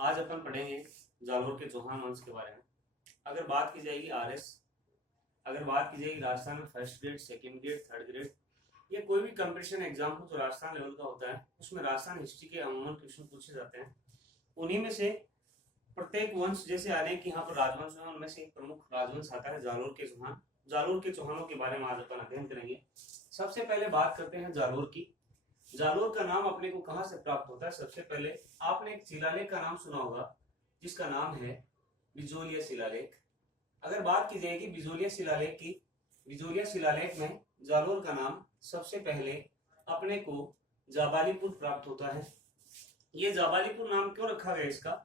आज अपन पढ़ेंगे जालोर के चौहान वंश के बारे में। अगर बात की जाएगी आरएस, अगर बात की जाएगी राजस्थान में first grade, second grade, third grade या कोई भी कंपटीशन एग्जाम हो जो राजस्थान लेवल का होता है, उसमें राजस्थान हिस्ट्री के अमूमन क्वेश्चन पूछे जाते हैं। उन्हीं में से प्रत्येक वंश जैसे आ रहे हैं कि यहाँ पर राजवंश है, उनमें से एक प्रमुख राजवंश आता है जालोर के चौहान। जालोर के चौहानों के बारे में आज अपन अध्ययन करेंगे। सबसे पहले बात करते हैं जालोर की। जालोर का नाम अपने को कहां से प्राप्त होता है? सबसे पहले आपने एक शिलालेख का नाम सुना होगा जिसका नाम है बिजोलिया शिलालेख। अगर बात की जाएगी बिजोलिया शिलालेख की, बिजोलिया शिलालेख में जालोर का नाम सबसे पहले अपने को जाबालीपुर प्राप्त होता है। ये जाबालीपुर नाम क्यों रखा गया इसका?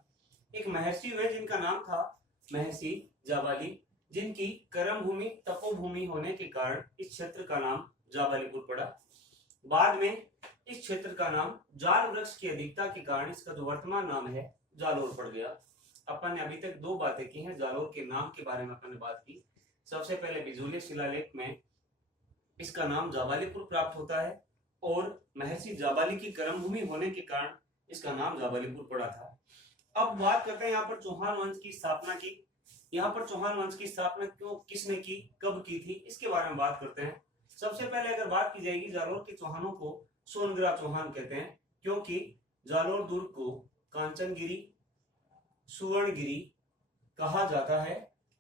एक महर्षि हुए जिनका नाम था महर्षि जाबाली, जिनकी कर्म भूमि तपोभूमि होने के कारण इस क्षेत्र का नाम जाबालीपुर पड़ा। बाद में इस क्षेत्र का नाम जाल वृक्ष की अधिकता के कारण इसका जो वर्तमान नाम है जालोर पड़ गया। अपन ने अभी तक दो बातें की हैं जालोर के नाम के बारे में। अपन ने बात की सबसे पहले बिजोलिया शिलालेख में इसका नाम जाबालीपुर प्राप्त होता है और महर्षि जाबाली की कर्म भूमि होने के कारण इसका नाम जाबालीपुर पड़ा था। अब बात करते हैं यहाँ पर चौहान वंश की स्थापना की। यहाँ पर चौहान वंश की स्थापना क्यों, किसने की, कब की थी, इसके बारे में बात करते हैं। सबसे पहले अगर बात की जाएगी जालोर के चौहानों को सोनगिरा चौहान कहते हैं, क्योंकि जालोर दुर्ग को कांचनगिरी, सुवर्णगिरी कहा जाता है।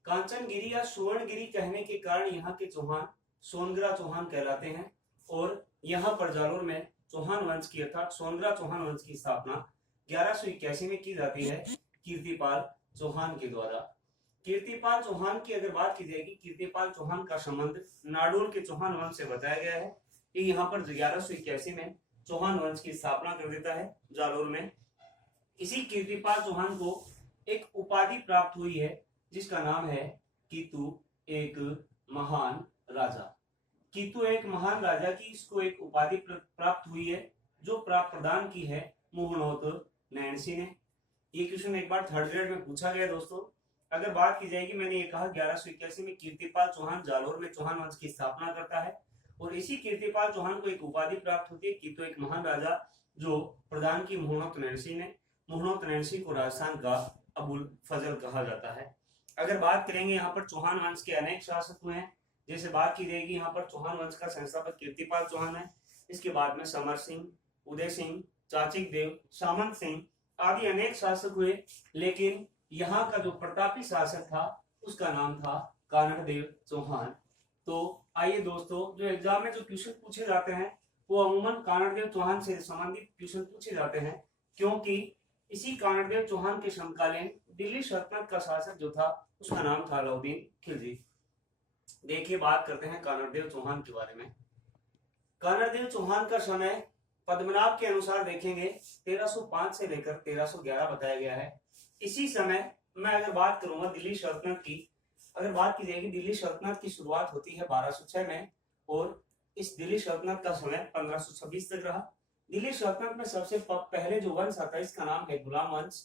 कांचनगिरी या सुवर्णगिरी कहने के कारण यहाँ के चौहान सोनगिरा चौहान कहलाते हैं। और यहाँ पर जालोर में चौहान वंश की अर्थात सोनगिरा चौहान वंश की स्थापना 1181 में की जाती है कीर्तिपाल चौहान के द्वारा। कीर्तिपाल चौहान की अगर बात की जाएगी, कीर्तिपाल चौहान का संबंध नाडोल के चौहान वंश से बताया गया है कि यहाँ पर 1181 में चौहान वंश की स्थापना कर देता है जालोर में। इसी कीर्तिपाल चौहान को एक उपाधि प्राप्त हुई है जिसका नाम है कीतु एक महान राजा। कीतु एक महान राजा की इसको एक उपाधि प्राप्त हुई है जो प्रदान की है मुहनोत नैणसी ने। ये क्वेश्चन एक बार थर्ड ग्रेड में पूछा गया दोस्तों। अगर बात की जाएगी, मैंने ये कहा 1181 में कीर्तिपाल चौहान जालोर में चौहान वंश की स्थापना करता है और इसी कीर्तिपाल चौहान को एक उपाधि प्राप्त होती है कीतु एक महान राजा, जो प्रदान की मुहनोत नैणसी ने। मुहनोत नैणसी को राजस्थान का अबुल फजल कहा जाता है। अगर बात करेंगे यहाँ पर चौहान वंश के अनेक शासक हुए हैं। जैसे बात की जाएगी यहाँ पर चौहान वंश का संस्थापक कीर्तिपाल चौहान है। इसके बाद में समर सिंह, उदय सिंह, चाचिक देव, सामंत सिंह आदि अनेक शासक हुए, लेकिन यहाँ का जो प्रतापी शासक था उसका नाम था कानड़देव चौहान। तो आइए दोस्तों, जो एग्जाम में जो क्वेश्चन पूछे जाते हैं वो अमूमन कानड़देव चौहान से संबंधित क्वेश्चन पूछे जाते हैं, क्योंकि इसी कानड़देव चौहान के समकालीन दिल्ली सल्तनत का शासक जो था उसका नाम था अलाउद्दीन खिलजी। देखिए, बात करते हैं कानड़देव चौहान के बारे में। कानड़देव चौहान का समय पद्मनाभ के अनुसार देखेंगे 1305 से लेकर 1311 बताया गया है। इसी समय मैं अगर बात करूंगा दिल्ली सल्तनत की, अगर बात की जाएगी दिल्ली सल्तनत की शुरुआत होती है 1206 में और इस दिल्ली सल्तनत का समय 1526 तक रहा। दिल्ली सल्तनत में सबसे पहले जो वंश आता है इसका नाम है गुलाम वंश।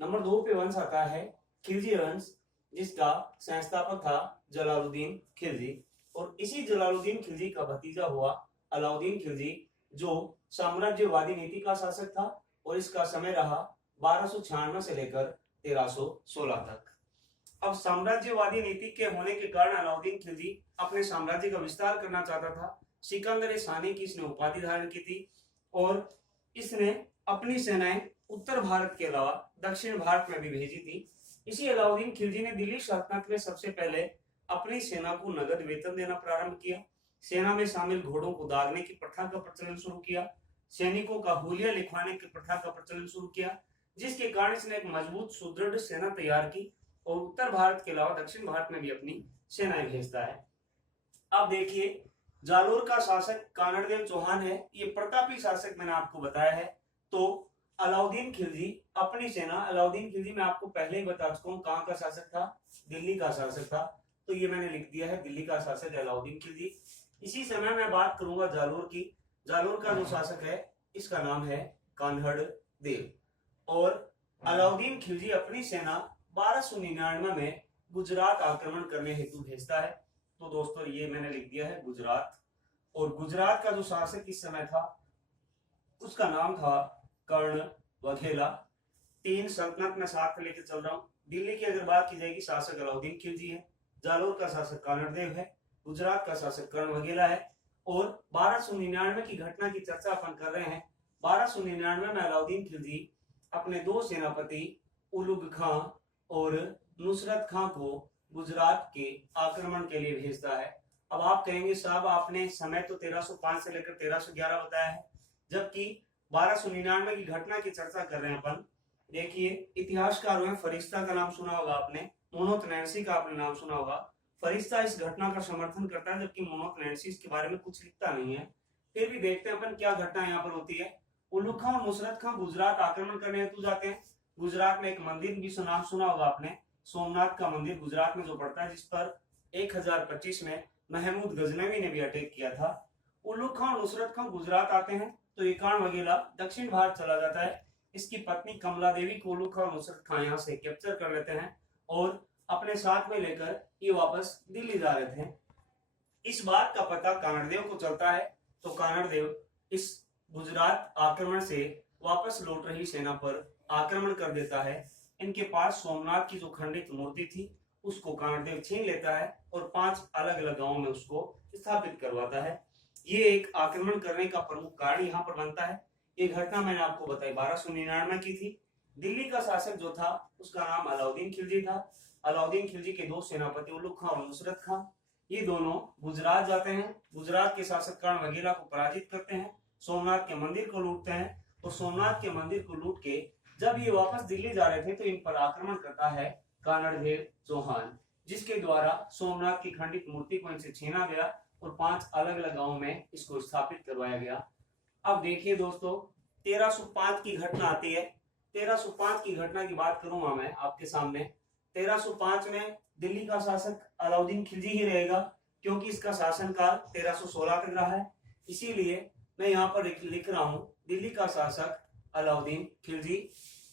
नंबर 2 पे वंश आता है खिलजी वंश, जिसका संस्थापक था जलालुद्दीन खिलजी। और इसी जलालुद्दीन खिलजी का भतीजा हुआ अलाउद्दीन खिलजी, जो साम्राज्यवादी नीति का शासक था और इसका समय रहा 1296 से लेकर 1316 तक। अब साम्राज्यवादी नीति के होने के कारण अलाउद्दीन खिलजी अपने साम्राज्य का विस्तार करना चाहता था। सिकंदर सानी की इसने उपाधि धारण की थी और इसने अपनी सेनाएं उत्तर भारत के अलावा दक्षिण भारत में भी भेजी थी। इसी अलाउद्दीन खिलजी ने दिल्ली सल्तनत में सबसे पहले अपनी सेना को नगद वेतन देना प्रारंभ किया। सेना में शामिल घोड़ों को दागने की प्रथा का प्रचलन शुरू किया। सैनिकों का हुलिया लिखवाने की प्रथा का प्रचलन शुरू किया, जिसके कारण इसने एक मजबूत सुदृढ़ सेना तैयार की और उत्तर भारत के अलावा दक्षिण भारत में भी अपनी सेनाएं भेजता है। अब देखिए, जालोर का शासक कानड़देव चौहान है। ये प्रतापी शासक मैंने आपको बताया है। तो अलाउद्दीन खिलजी अपनी सेना, अलाउद्दीन खिलजी मैं आपको पहले ही बता चुका हूँ कहाँ का शासक था, दिल्ली का शासक था। तो ये मैंने लिख दिया है, दिल्ली का शासक है अलाउद्दीन खिलजी। इसी समय मैं बात करूंगा जालोर की। जालोर का जो शासक है इसका नाम है कान्हड़ देव। और अलाउद्दीन खिलजी अपनी सेना 1299 में गुजरात आक्रमण करने हेतु भेजता है। तो दोस्तों ये मैंने लिख दिया है गुजरात। और गुजरात का जो शासक इस समय था उसका नाम था कर्ण वघेला। तीन सल्तनत में साथ लेके चल रहा हूँ। दिल्ली की अगर बात की जाएगी, शासक अलाउद्दीन खिलजी है। जालोर का शासक कानड़देव है। गुजरात का शासक कर्ण वघेला है। और 1299 की घटना की चर्चा अपन कर रहे हैं। 1299 में अलाउद्दीन खिलजी अपने दो सेनापति उलुग खां और नुसरत खां को गुजरात के आक्रमण के लिए भेजता है। अब आप कहेंगे साहब आपने समय तो 1305 से लेकर 1311 बताया है, जबकि 1299 की घटना की चर्चा कर रहे हैं अपन। देखिए, इतिहासकारों में फरिश्ता का नाम सुना होगा आपने, मोनोथ नैन्सी का आपने नाम सुना होगा। फरिश्ता इस घटना का समर्थन करता है, जबकि मोनोथ नैन्सी इसके बारे में कुछ लिखता नहीं है। फिर भी देखते हैं अपन क्या घटना यहाँ पर होती है। उल्लू खां और नुसरत खां गुजरात आक्रमण करने हेतु जाते हैं। गुजरात में एक मंदिर भी नाम सुना होगा आपने, सोमनाथ का मंदिर गुजरात में जो पड़ता है, जिस पर 1025 में महमूद गजनवी ने भी अटैक किया था। उल्लू खां और नुसरत खां गुजरात आते हैं तो ये कर्ण वघेला दक्षिण भारत चला जाता है। इसकी पत्नी कमला देवी को उल्लू खां और नुसरत खां यहाँ से कैप्चर कर लेते हैं और अपने साथ में लेकर ये वापस दिल्ली जा रहे थे। इस बात का पता कानड़देव को चलता है तो कानड़देव इस गुजरात आक्रमण से वापस लौट रही सेना पर आक्रमण कर देता है। इनके पास सोमनाथ की जो खंडित मूर्ति थी उसको कानड़देव छीन लेता है और 5 अलग अलग गांवों में उसको स्थापित करवाता है। ये एक आक्रमण करने का प्रमुख कारण यहाँ पर बनता है। ये घटना मैंने आपको बताई 1299 की थी। दिल्ली का शासक जो था उसका नाम अलाउद्दीन खिलजी था। अलाउद्दीन खिलजी के दो सेनापति उल्लू खां और नुसरत खां, ये दोनों गुजरात जाते हैं। गुजरात के शासक कर्ण वघेला को पराजित करते हैं, सोमनाथ के मंदिर को लूटते हैं और सोमनाथ के मंदिर को लूट के जब ये वापस दिल्ली जा रहे थे तो इन पर आक्रमण करता है कानड़देव चौहान, जिसके द्वारा सोमनाथ की खंडित मूर्ति को इनसे छीना गया और 5 अलग अलग गांवों में इसको स्थापित करवाया गया। अब देखिए दोस्तों, 1305 की घटना आती है। 1305 की घटना की बात करूंगा मैं आपके सामने। 1305 में दिल्ली का शासक अलाउद्दीन खिलजी ही रहेगा, क्योंकि इसका शासनकाल 1316 तक रहा है। इसीलिए मैं यहाँ पर लिख रहा हूँ दिल्ली का शासक अलाउद्दीन खिलजी।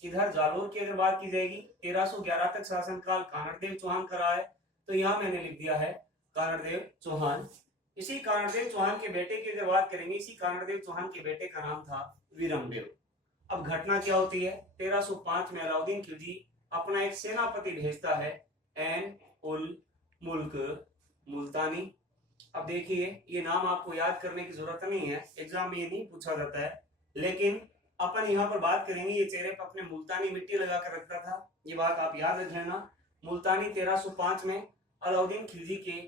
इधर जालोर की अगर बात की जाएगी, 1311 तक शासनकाल कानड़देव चौहान का रहा है, तो यहाँ मैंने लिख दिया है कानड़देव चौहान। इसी कानड़देव चौहान के बेटे की अगर बात करेंगे, इसी कानड़देव चौहान के बेटे का नाम था वीरमदेव। अब घटना क्या होती है, 1305 में अलाउद्दीन खिलजी अपना एक सेनापति भेजता है, एन उल मुल्क मुल्तानी। अब देखिए, ये नाम आपको याद करने की जरूरत नहीं है, एग्जाम में ये नहीं पूछा जाता है, लेकिन अपन यहाँ पर बात करेंगे। ये चेहरे पर अपने मुल्तानी मिट्टी लगा कर रखता था, ये बात आप याद रख लेना। मुल्तानी 1305 में अलाउद्दीन खिलजी के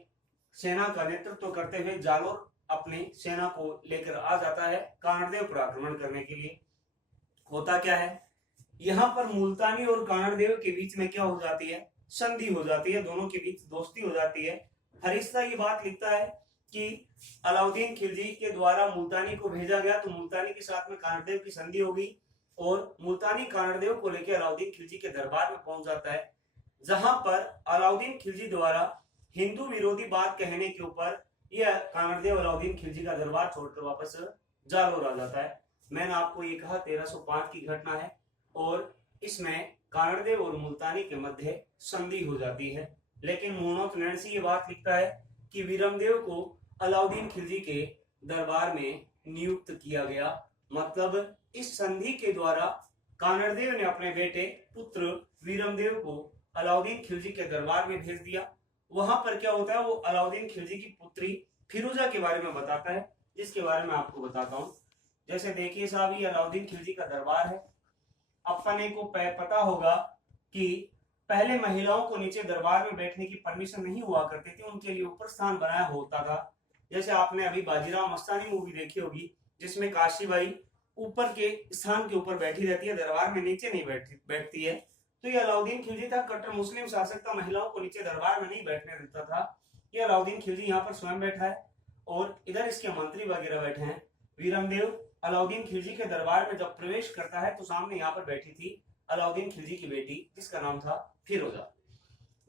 सेना का नेतृत्व करते हुए जालोर अपनी सेना को लेकर आ जाता है कानड़देव पर आक्रमण करने के लिए। होता क्या है, यहाँ पर मुल्तानी और कानड़देव के बीच में क्या हो जाती है, संधि हो जाती है, दोनों के बीच दोस्ती हो जाती है। फरिश्ता ये बात लिखता है कि अलाउद्दीन खिलजी के द्वारा मुल्तानी को भेजा गया, तो मुल्तानी के साथ में कानड़देव की संधि होगी और मुल्तानी कानड़देव को लेकर अलाउद्दीन खिलजी के दरबार में पहुंच जाता है, जहां पर अलाउद्दीन खिलजी द्वारा हिंदू विरोधी बात कहने के ऊपर यह कानड़देव अलाउद्दीन खिलजी का दरबार छोड़कर वापस जालोर आ जाता है। मैंने आपको ये कहा 1305 की घटना है और इसमें कानड़देव और मुल्तानी के मध्य संधि हो जाती है। लेकिन मोनोथ नैन्सी ये बात लिखता है कि वीरमदेव को अलाउद्दीन खिलजी के दरबार में नियुक्त किया गया। मतलब इस संधि के द्वारा कानड़देव ने अपने बेटे पुत्र वीरमदेव को अलाउद्दीन खिलजी के दरबार में भेज दिया। वहां पर क्या होता है, वो अलाउद्दीन खिलजी की पुत्री फिरोजा के बारे में बताता है, जिसके बारे में आपको बताता हूँ। जैसे देखिए साहब, ये अलाउद्दीन खिलजी का दरबार है। अपने को पता होगा कि पहले महिलाओं को नीचे दरबार में बैठने की परमिशन नहीं हुआ करती थी, उनके लिए ऊपर स्थान बनाया होता था। जैसे आपने अभी बाजीराव मस्तानी मूवी देखी होगी, जिसमें काशीबाई ऊपर के स्थान के ऊपर बैठी रहती है, दरबार में नीचे नहीं बैठती है। तो ये अलाउद्दीन खिलजी था, कट्टर मुस्लिम शासक था, महिलाओं को नीचे दरबार में नहीं बैठने देता था। ये अलाउद्दीन खिलजी यहाँ पर स्वयं बैठा है और इधर इसके मंत्री वगैरह बैठे हैं। वीरमदेव अलाउद्दीन खिलजी के दरबार में जब प्रवेश करता है तो सामने यहाँ पर बैठी थी अलाउद्दीन खिलजी की बेटी, जिसका नाम था फिरोजा।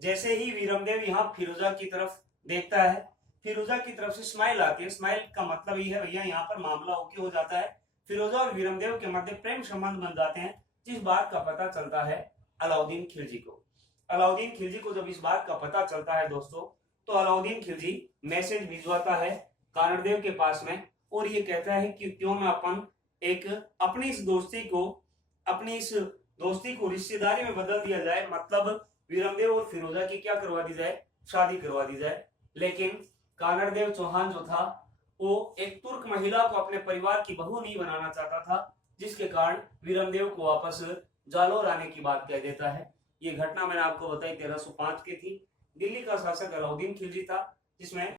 जैसे ही वीरमदेव यहाँ फिरोजा की तरफ देखता है, फिरोजा की तरफ से स्माइल आती है। स्माइल का मतलब ये है भैया यहाँ पर मामला ओके हो जाता है। फिरोजा और वीरमदेव के मध्य प्रेम संबंध बन जाते हैं, जिस बात का पता चलता है अलाउद्दीन खिलजी को। अलाउद्दीन खिलजी को जब इस बात का पता चलता है दोस्तों, तो अलाउद्दीन खिलजी मैसेज भिजवाता है कानड़देव के पास में और ये कहता है कि क्यों ना अपन एक अपनी इस दोस्ती को, अपनी इस दोस्ती को रिश्तेदारी में बदल दिया जाए, मतलब वीरमदेव और फिरोजा की क्या करवा दी जाए, शादी करवा दी जाए। लेकिन कानड़देव चौहान जो था वो एक तुर्क महिला को अपने परिवार की बहू नहीं बनाना चाहता था, जिसके कारण वीरमदेव को वापस जालोर आने की बात कह देता है। ये घटना मैंने आपको बताई 1305 की थी। दिल्ली का शासक अलाउद्दीन खिलजी था, जिसमें